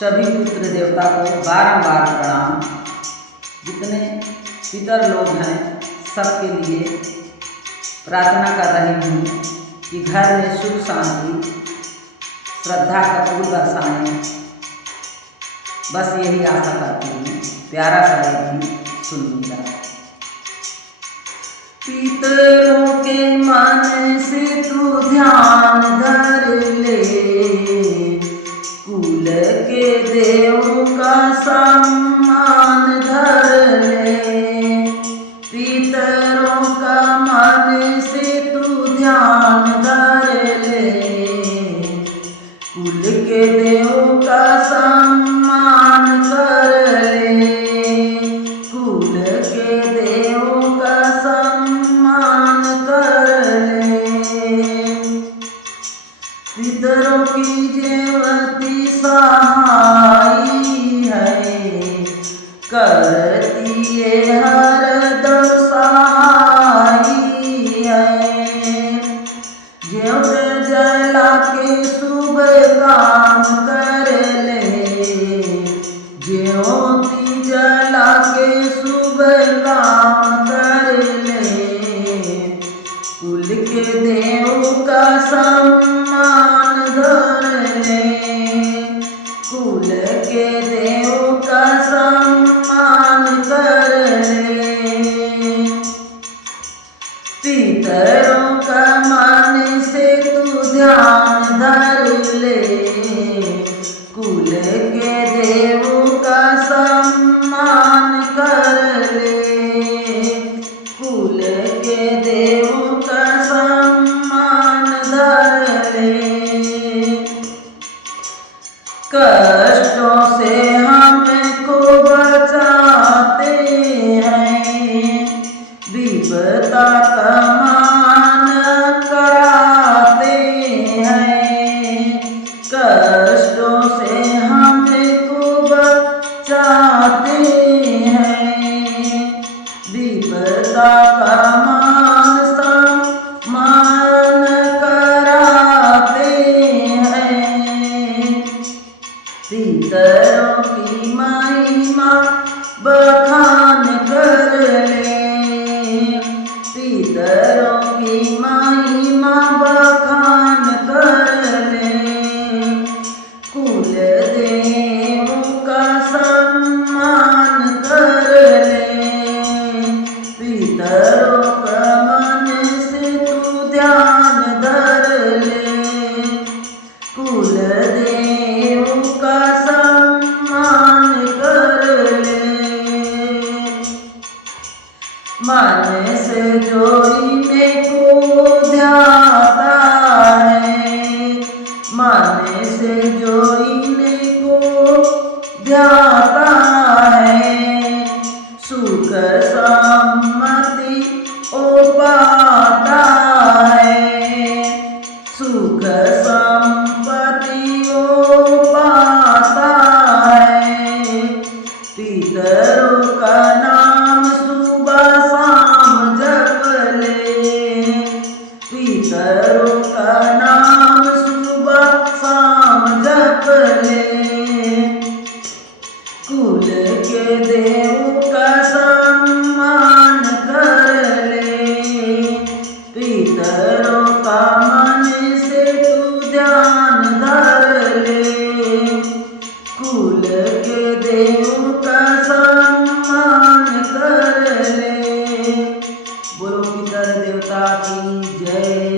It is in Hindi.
सभी पितृ देवता को बारंबार प्रणाम। जितने पितर लोग हैं सबके लिए प्रार्थना कर रही हूँ कि घर में सुख शांति श्रद्धा का फूल बरसाएं। बस यही आशा करती हूँ। प्यारा सा एक गीत सुनिएगा। पितरों के मन से तू ध्यान धर ले, कुल के देवों का सम्मान धर ले। पितरों का मन से तू ध्यान धर ले, कुल के देवों का सम्मान कर ले। कुल के देवों का सम्मान कर ले। पितरों की जेवती सहाई है, करती ये हरदम सहाई है। ज्यों जला के सुबह काम कर ले, ज्योति जला के सुबह काम कर ले। कुल के देवों का सम्मान धर ले, कुल के देवों का सम्मान कर ले। पितरों का मन से तू ध्यान धर ले, कुल के देवों का सम्मान कर ले। कुल के देवों का सम्मान धर ले। कष्टों से हमको बचाते हैं, विपदा का मान कराते हैं। कष्टों से हमको बचाते हैं, विपदा का मान सम्मान कराते हैं। पितरों की महिमा बखान कर ले, पितरों की महिमा बखान कर ले। कुल देवों का सम्मान कर ले, पितरों का मन से तू ध्यान धर ले। कुल देवों का सम्मान कर ले। मन से जो इनको ध्याता है, मन से जो इनको ध्याता है, सुख सम्मति ओ पाता है। सुख संपत्ति ओ पाता है। पितरों का नाम सुबह शाम जप ले, पितरों का नाम सुबह शाम जप ले। कुल के देवों का सम्मान कर ले, पितरों का मन से तू ध्यान धर ले। कुल के देवों का सम्मान कर ले। बोलो पितर देवता की जय।